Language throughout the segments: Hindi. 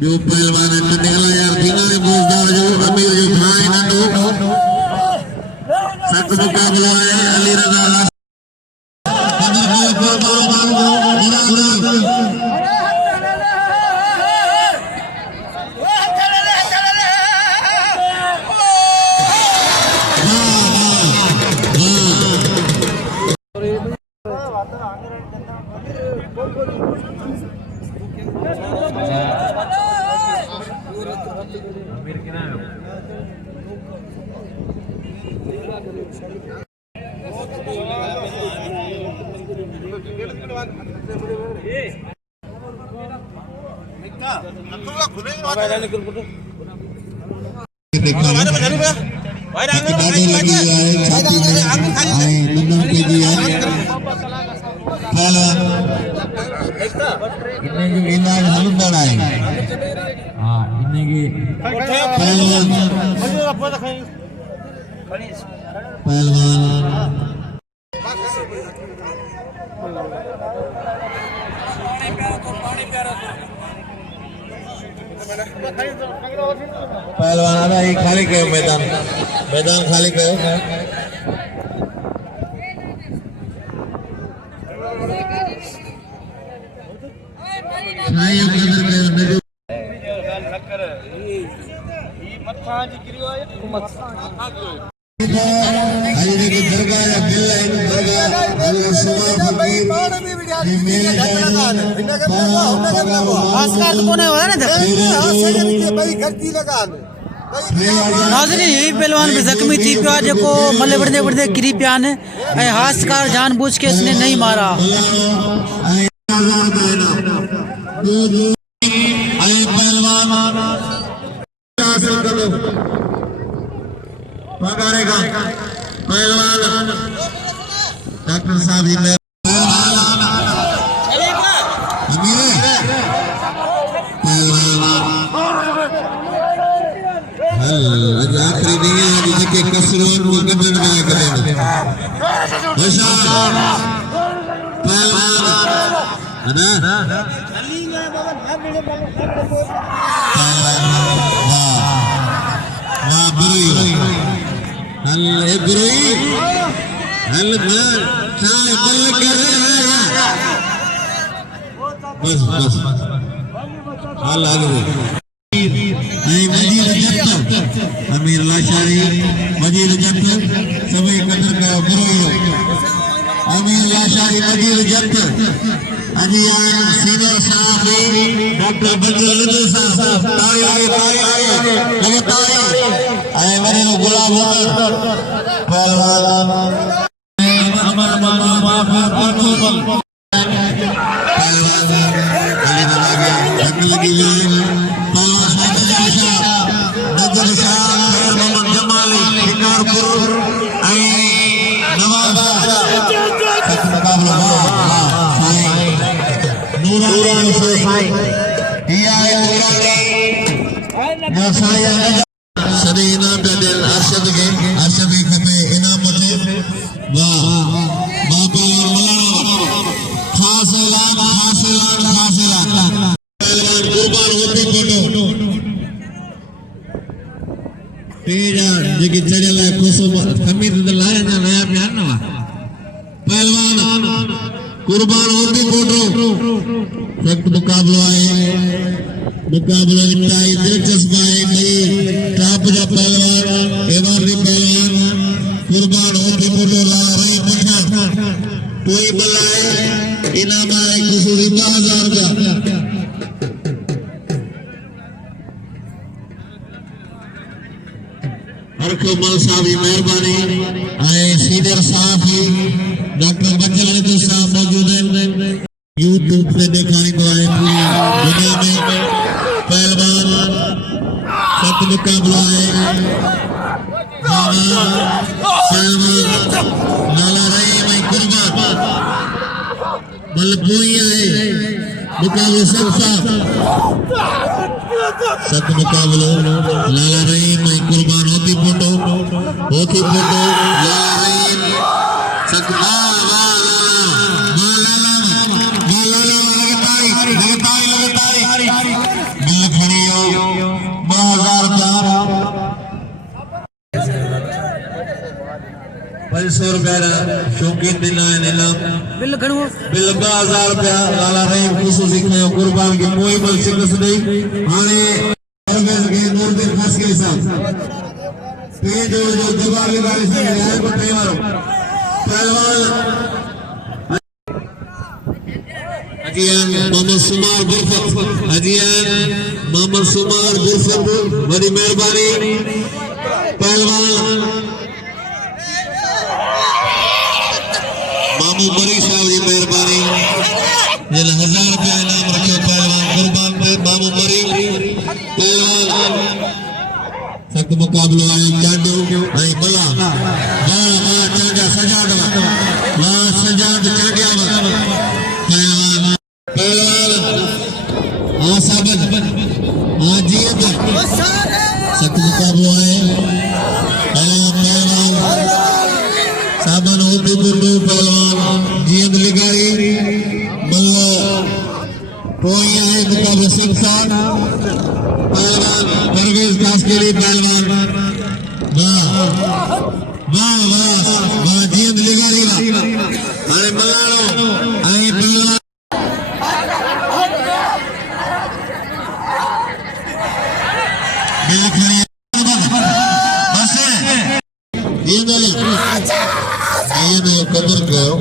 जो पहलवान निकला यार बिना ने बोझदार जो अमीर जो भाई नंदू सख्त मुकाबला है अली रजा पहलवान आधा ही खाली कयो मैदान खाली कयो छाई कदर कयो नकर ई मथा जी गिरियो आहे अजरे की दरगाह या बिल्ला इन दरगाह अल्लाह सुबह फकीर ये मेरे आसकार कोने हो ना भाई गलती लगा नाज़रीन यही पहलवान भी जख्मी थी पिया जो मले बढ़ते बढ़ते गिरी पिया ने हासकार जानबूझ के इसने नहीं मारा पहलवान डॉक्टर साहब आखिरी नहीं है जिसके कसरों को कदर में करेंगे बस बस हाल आगे अमीर लाशारी वजीर जत सभी कदर का बुरो अमीर लाशारी वजीर जत अजियान सीनियर साहब डॉक्टर बजरंग साहब ताई लगे ताई आए मेरे गुलाब होकर पहलवान अमर मानो माफर परतोबल पहलवान अली नवाबिया जंगल की सदीना बदल अरशद के खपे इनाम थे वाह बाबा मौलाना खास ऐलान कुर्बान होती फोटो तेजा जेकी चढ़ल है खुशो खमीर लाया ना नया प्यार ना पहलवान कुर्बान होती फोटो सख्त मुकाबलो आए मुकाबलो इंतहाई दिलचस्प है कई टॉप जा पहलवान एवारी पहलवान कुर्बान होती फोटो ला रहे पुछा कोई बुलाए इनाम आए खुशूरी 10,000 का हर को मल साहब की मेहरबानी आए सीनियर साहब डॉक्टर बजरंग साहब मौजूद हैं यूट्यूब पे दिखाने को आए पूरी दुनिया में पहलवान सख्त मुकाबला है पहलवान नाला रही मैं कुर्बान बलबोई है मुकाबला सख्त मुकाबला लाला रही मैं कुर्बान होती फोटो लाला रही सख्त बिल खड़ी ₹500 शौकीन दिना है नीलम बिल घणो बिल ₹10,000 लाला रहीम ख़ुशूसी खयो कुर्बान की कोई बल शिकस्त नहीं हाने परवेज के नूरदीन खासकी साहब पे जो दबाव लगाए से आए को तैयार पहलवान अजियान मोहम्मद सुमार गुरफत अजियान मोहम्मद सुमार गुरफत बड़ी मेहरबानी पहलवान मामू मरी साहब जी मेहरबानी जिन ₹1000 इनाम रखे पहलवान कुर्बान पे मामू मरी पहलवान सख्त मुकाबलो आए चांडू आई बला वाह वाह चांडा सजाद वाह सजाद चांडिया पहलवान पहलवान आसाबत आजीत सख्त मुकाबलो आए पहलवान साबन होती बुंदू पहलवान जीत लिगारी मल्लो कोई आए मुकाबले शिक्षा पहलवान परवेज खास के लिए पहलवान वाह वाह वाह वाह जीत लिगारी वाह अरे मल्लानो अरे पहलवान कदर कयो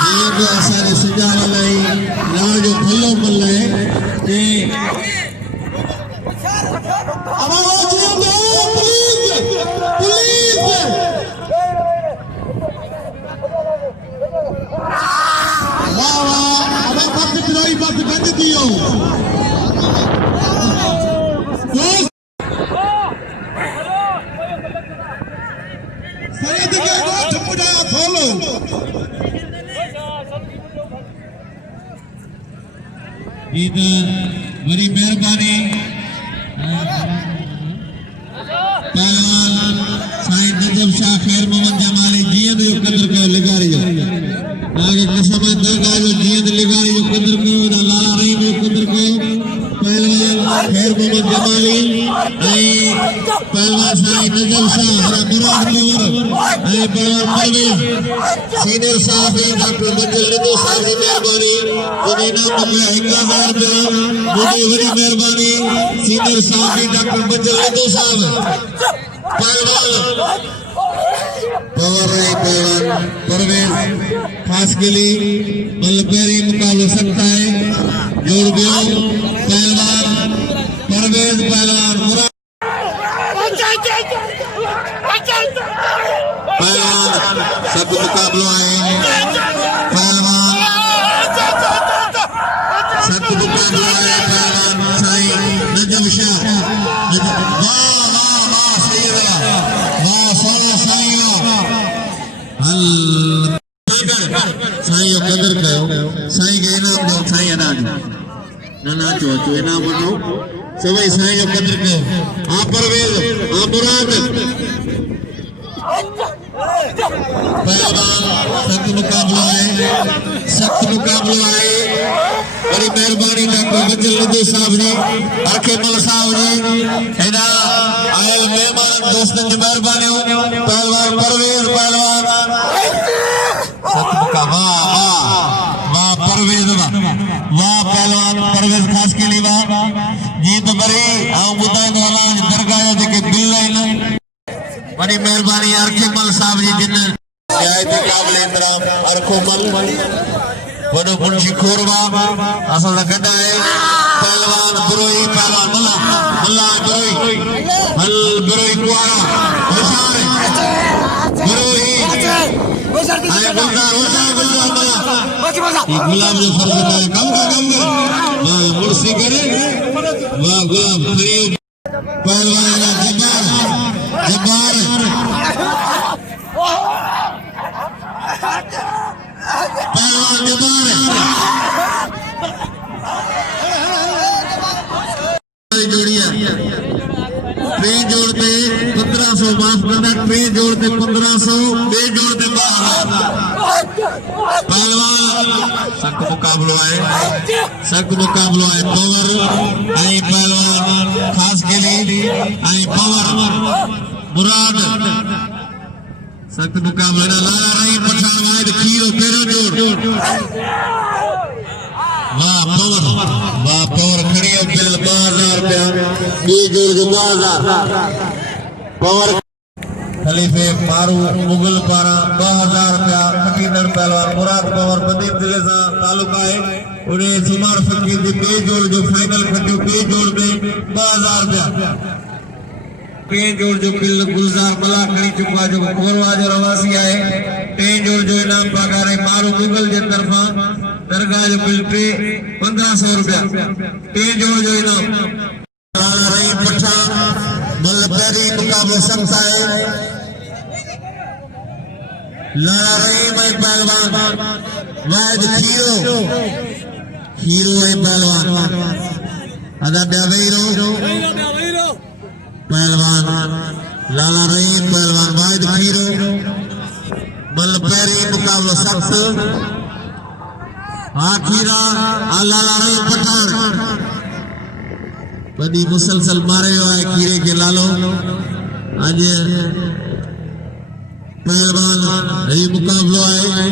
जीअं बि असांजे सुञाण लाइ लाल जो थल्लो मल आहे ते आवाज़ ॾियो प्लीज़ प्लीज़ वाह वाह अब बस पिरोई बस बंद दियो सैयद के गोठ मुड़ा खोलो ईद बड़ी मेहरबानी पहलवान साईं नजम शाह खैर मोहम्मद जमाली जीअं जो कदर कयो लिगारी जो आगे कसम दरगाह जो जीअं लिगारी जो कदर कयो लाला रहीम जो कदर कयो पहलवान खैर मोहम्मद जमाली पहलवान साईं नजम शाह मुराद नूर पहलवान परवेज सीनियर साहब डॉक्टर मंजिल रिदो साहब की मेहरबानी उन्हें नाम मिला ₹1000 मुझे बड़ी मेहरबानी सीनियर साहब की डॉक्टर मंजिल रिदो साहब पहलवान पावर है पहलवान परवेज खास के लिए मलपेरी मुकाबला सकता है जोड़ गया पहलवान परवेज पहलवान मुराद पहलवान सब मुकाबलों आए पहलवान सब मुकाबलों आए पहलवान साईं नजम शाह वाह वाह वाह सही वाह सोना साईं हल साईं जो कदर कयो साईं के इनाम दो साईं अदा ना चो इनाम वठो सभई साईं जो कदर कयो आ परवेज आ मुराद पहलवान सख्त मुकाबला है बड़ी मेहरबानी डॉक्टर मंजिल रिदो साहब जी आखे मल साहब जी हेडा आयल मेहमान दोस्तन की मेहरबानी पहलवान परवेज पहलवान सख्त मुकाबला वाह परवेज वाह पहलवान परवेज खास के लिए वाह जीत भरी आऊं ॿुधाईंदो हलां दरगाह जा जेके बिल आहिनि बड़ी मेहरबानी अरखमल साहब जी जिन रियायती काबिल एहतराम अरखमल वडो मुंशी खोरवा असल गड्डा है पहलवान बुरोई पहलवान मुल्ला बुरोई हल बुरोई कुआरा होशियार बुरोई आए गुलजार ये गुलाम जो फर्ज है कम कर वाह मुर्सी करे वाह गुलाम खरीब पहलवान जब्बार पहलवान जब्बार जोड़िया ट्रेन जोड़ते 1500 माफ करना ट्रेन जोड़ते 1500 बे जोड़ते 12,000 पहलवान सख्त मुकाबलो है पावर आई पहलवान खास के लिए आई पावर मुराद सख्त मुकाबला लाला रही पठान वाइद खीरो पेरो जोड़ वाह पावर खड़ी है बिल 2000 रुपया बी जोड़ जो 2000 पावर खलीफे मारू मुगल पारा 2000 रुपया खटींदड़ पहलवान मुराद पावर बदीन जिले से तालुका है उन्हें सुमार फकीर जी पे जोड़ जो फाइनल खटियो पे जोड़ में 2000 रुपया पे जोड़ जो बिल गुलजार बला खड़ी चुका जो कोरवा जो रवासी है पे जोड़ जो इनाम पगार है मारू मुगल जे तरफा दरगाह जो बिल पे 1500 रुपया पे जोड़ जो इनाम लाला रही पठान मलपेरी मुकाबला सकता है लाला रही भाई पहलवान वाइद खीरो है पहलवान अदा ब्यावीरो पहलवान लाला रही पहलवान वाइद खीरो मलपेरी मुकाबला सख्त आखिरा लाला रही पठान बड़ी मुसलसल मारे हुआ है खीरे के लालो आज पहलवान रही मुकाबलो है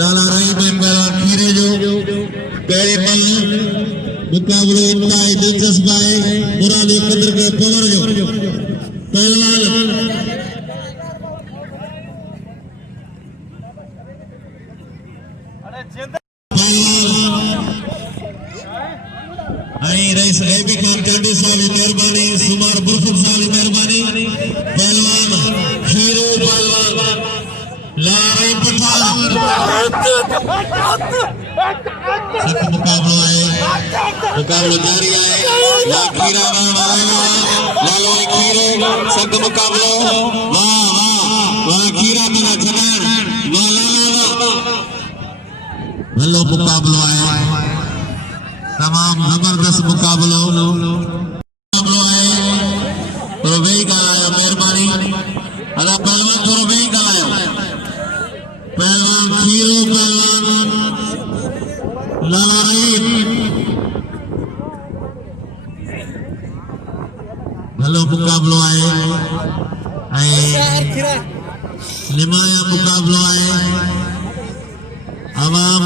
लाला रही में पहलवान खीरे जो पहले पल मुकाबलो इतना ही दिलचस्प है मुरादी कदर के पवर जो पहलवान रईस एबी खान चांडी साहब की मेहरबानी सुमार बुरफत साहब की मेहरबानी पहलवान खीरो पहलवान लारा पठान सख्त मुकाबला है मुकाबला जारी है ला खीरा लालो खीरो सख्त मुकाबला वाह वाह खीरा मेरा छदान वाह लाला भलो मुकाबला है तमाम जबरदस्त मुकाबलो है और वही गालायो मेहरबानी अदा पहलवान थोड़ा वही गालायो पहलवान खीरो पहलवान लाला रही भलो मुकाबलो है निमाया मुकाबलो है आवाम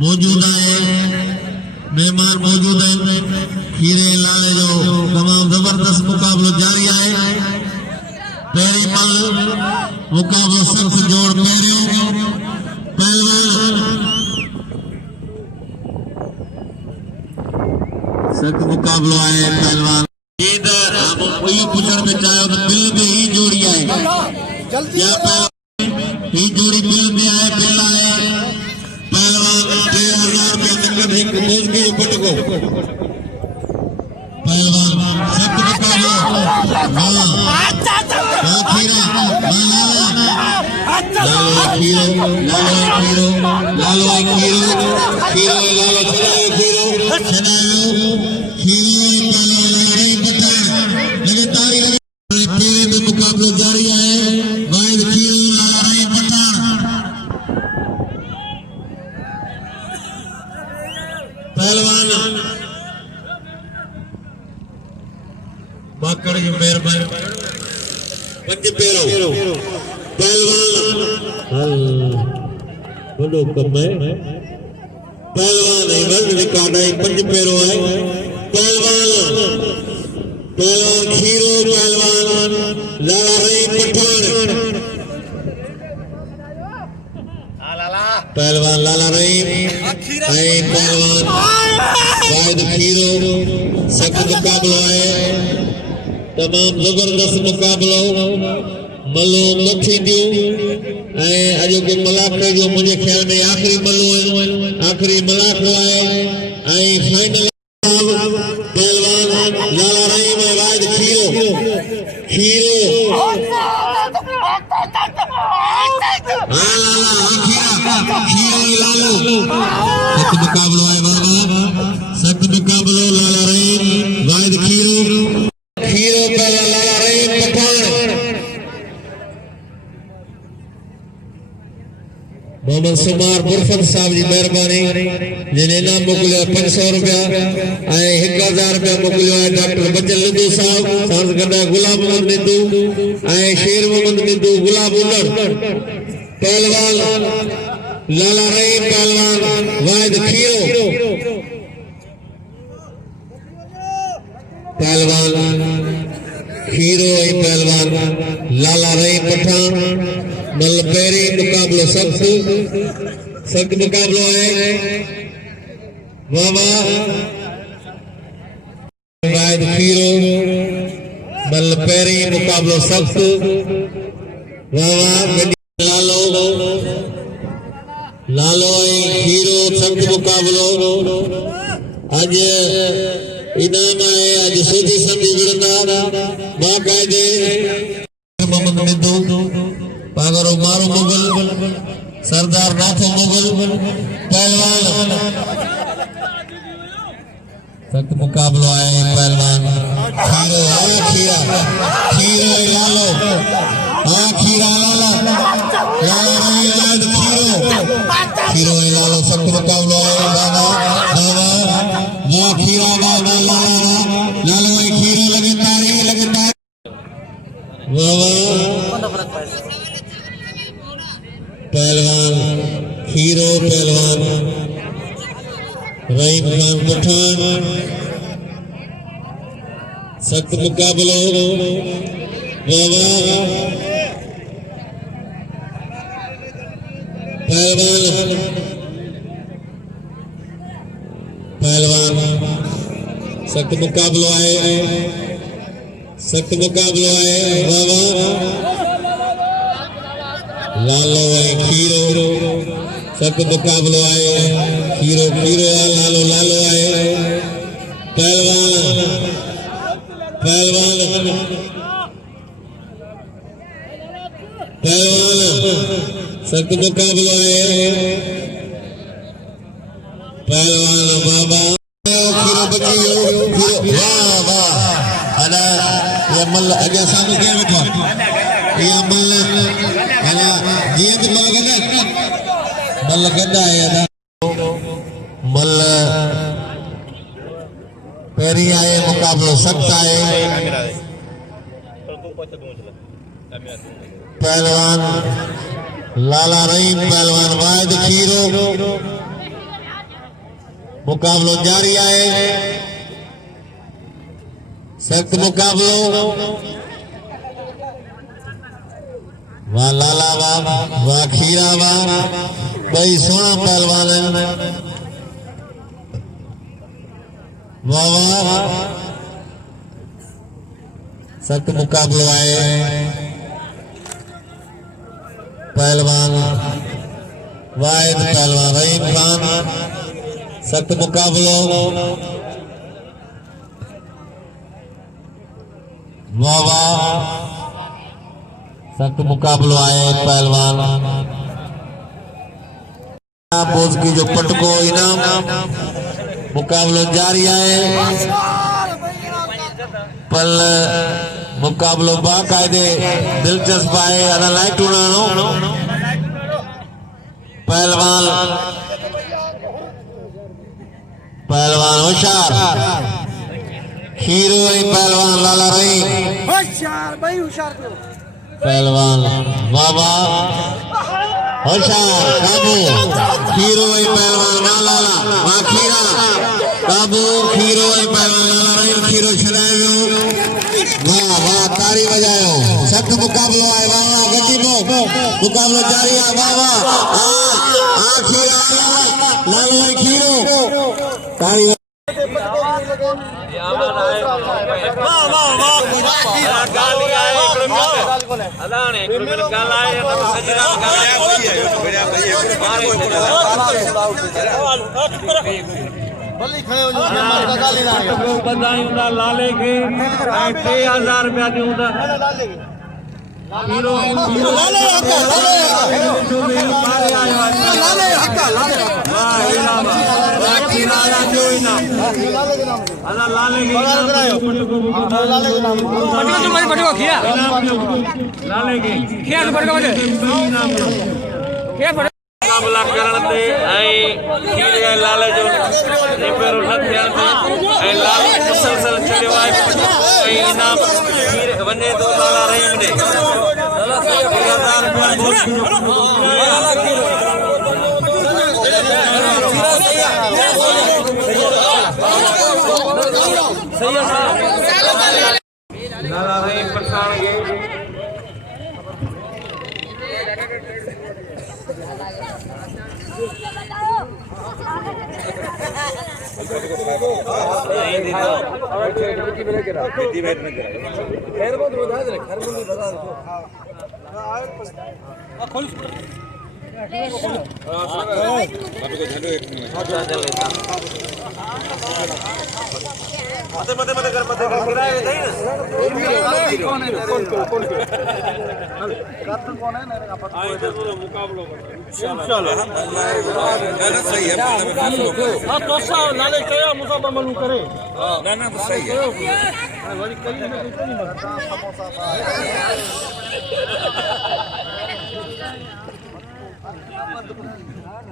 मौजूद है मेहमान मौजूद है खीरे लाले जो तमाम जबरदस्त मुकाबलो जारी है पहली पल मुकाबलो सख्त जोड़ पेरियो पहलवान सख्त मुकाबलो है पहलवान इधर हम वही पूछने में चाहे तो बिल में ही जोड़ी है क्या ही जोड़ी बिल में आए पहला है पहलवान 3000 रुपया नकद एक भेज के पटको पहलवान सख्त मुकाबला खीरा लालो खीरो लालो खीरो खीरो लालो छनायो खीरो लालो पठान लगातार पूरे में मुकाबला जारी है वाइद खीरो लाला रही पठान पहलवान माकड़ जो मेहरबानी पंज पेरो पहलवान बड़ो कम है पहलवान है वर्ल्ड रिकॉर्ड है पंज पेरो है पहलवान खीरो पहलवान लाला रही पठान पहलवान लाला रही पहलवान वाइद खीरो सख्त मुकाबला है तमाम जबरदस्त मुकाबलो मलो मथी दियो अजो के मलाक जो मुझे ख्याल में आखिरी मलो है आखिरी मलाक है फाइनल पहलवान लाला रही में वाइद खीरो लालो सख्त मुकाबलो है बाबा सख्त मुकाबलो लाला रही वाइद खीरो पहला लाला रही पठान मोहम्मद सुमार बुरफत साहब जी मेहरबानी जिन्हें इनाम मोकिलियो 500 रुपया ऐं 1000 रुपया मोकिलियो आहे डॉक्टर बचन लिंदू साहब सांस गड्डा गुलाब मोहम्मद लिंदू ऐं शेर मोहम्मद लिंदू गुलाब उलड़ पहलवान लाला रहीम पहलवान वाहिद खीरो पहलवान खीरो ऐं पहलवान लाला रहीम पठान मल पहिरीं मुक़ाबिलो सख़्त मुक़ाबिलो आहे वाह वाह वाहिद खीरो मल पहिरीं मुक़ाबिलो सख़्त वाह वाह लालो ऐं खीरो सख़्त मुक़ाबिलो अॼु इनाम आहे अॼु सूदी संधी विढ़ंदा बाक़ाइदे मोहम्मद लिंदू पागरो मारो मुगल सरदार नाथो मुगल पहलवान सख्त मुकाबलो है पहलवान खीरो खीरो लालो खीरा लाला खीरो लालो सख्त मुकाबलो है बाबा बाबा खीरा बाबा लालो खीरो लगे तारे पहलवान खीरो पहलवान रहीम खान पठान सख्त मुकाबलो पहलवान सख्त मुकाबलो है सख्त मुकाबलो है लालो है खीरो सख्त मुकाबलो है खीरो खीरो लालो लालो है पहलवान पहलवान पहलवान सख्त मुकाबलो है पहलवान बाबा खीरो बची वाह वाह अदा ये मल अगे सामने क्या बैठो ये मल अदा ये भी लोग हैं मल गड्ढा है अदा मल पेरी आए मुकाबलो सख्त आए पहलवान लाला रहीम पहलवान वाहिद खीरो मुकाबलो जारी आए सख्त मुकाबलो वाह लाला वाह खीरा वाह भाई सोना पहलवान वाह वाह सख्त मुकाबलो आए पहलवान वाहिद पहलवान रहीम खान सख्त मुकाबलो वाह वाह सख्त मुकाबलो आए पहलवान बोझ की जो पटको इनाम मुकाबलो जारी आए पल मुकाबलो बाकायदे दिलचस्प आए अदा लाइट उड़ानो पहलवान पहलवान होशियार खीरो पहलवान लाला रहीम होशियार भाई होशियार पहलवान बाबा होशियार काबू खीरो पहलवान लाला वाह खीरा काबू खीरो पहलवान लाला रहीम खीरो छड़ायो वाह वाह तारी बजायो सख्त मुकाबलो आए वाह वाह गजीबो मुकाबलो जारी है वाह वाह आ खीरा लाला खीरो तारी लाले के 3000 रुपया दूंगा मुकाबला करण ते खीर ऐं लाल जो निबेरो न थियण ते लाल मुसलसल छॾियो आहे इनाम खीर वञे थो लाला रहीम ॾे 1000 लाला रहीम पठान खे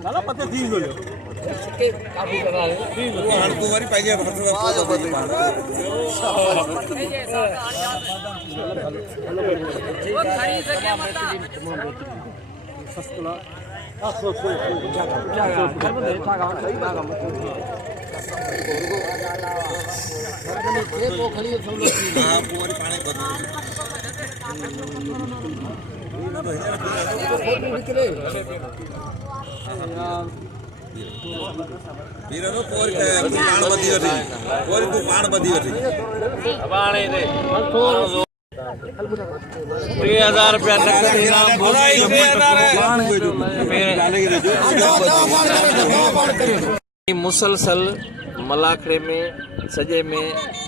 लाला पते थी गयो हाणको वरी पाइजे वीरो पोर के पाण बधी वठी पोर तू पाण बधी वठी अबाणे दे 3000 रुपया नकद इनाम मुसलसल मलाखड़े में सजे में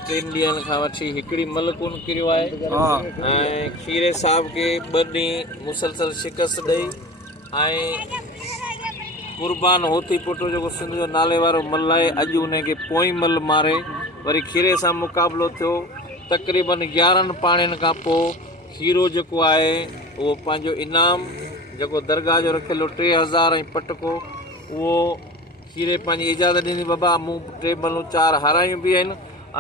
3 ॾींहनि खां वठी हिकिड़ी मल कोन किरियो आहे ऐं खीरे साहब के 2 ॾींहं मुसलसल शिकस्त ॾेई ऐं कुर्बान होती पुटो जो सिंध जो नाले वारो मल आहे अॼु उनखे पोइ मल मारे वरी खीरे सां मुक़ाबिलो थियो तक़रीबन 11 पाणियुनि खां पोइ खीरो जेको आहे उहो पंहिंजो इनाम जेको दरगाह जो रखियलु 3000 ऐं पटको उहो खीरे पंहिंजी इजाज़त ॾिनी बाबा मूं 3 बलूं 4 हारायूं बि आहिनि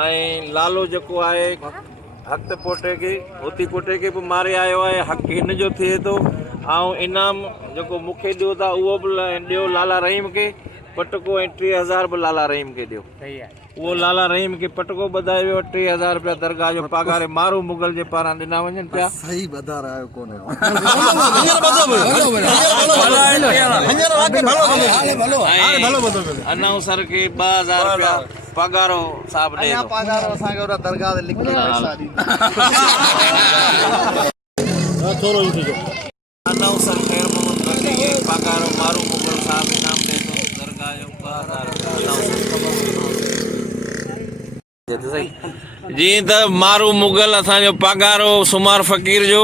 ऐं लालो जेको आहे हक़ पोटे खे होती पोटे खे बि मारे आयो आहे हक़ हिन जो थिए थो ऐं इनाम जेको मूंखे ॾियो था उहो बि ॾियो लाला रहीम खे पटको ऐं 3000 बि लाला रहीम खे ॾियो उहो लाला रहीम खे पटको ॿधाए वियो 3000 रुपया दरगाह जो पगार मारू मुगल जे पारां ॾिना वञनि पिया सही ॿधार आयो कोन्हे अनाउंसर खे 2000 रुपया पगारो साहब ॾे थो पगारो असांखे उन दरगाह ते लिखी अनाउंसर ख़ैर मोहम्मद भट्टी खे पगारो मारू मुगल साहब इनाम ॾे थो दरगाह जो 2000 जीअं त मारू मुगल असांजो पगारो सुमार फ़कीर जो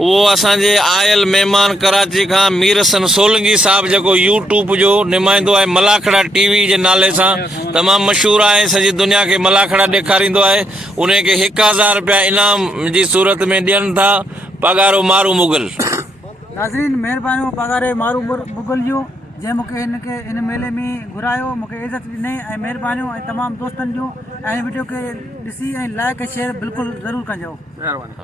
उहो असांजे आयल महिमान कराची खां मीर हसन सोलंगी साहब जेको यूट्यूब जो नुमाइंदो आहे मलाखड़ा टीवी जे नाले सां तमामु मशहूरु आहे सॼी दुनिया खे मलाखड़ा ॾेखारींदो आहे उनखे 1000 रुपया इनाम जी सूरत में ॾियनि था पगारो मारू मुगल नाज़रीन महिरबानी पगारे मारू मुगल जो जे मूंखे इन मेले में घुरायो मूंखे इज़त ॾिनई ऐं महिरबानियूं ऐं तमामु दोस्तनि जूं ऐं वीडियो खे ॾिसी ऐं लाइक ऐं शेयर बिल्कुलु ज़रूरु कजो महिरबानी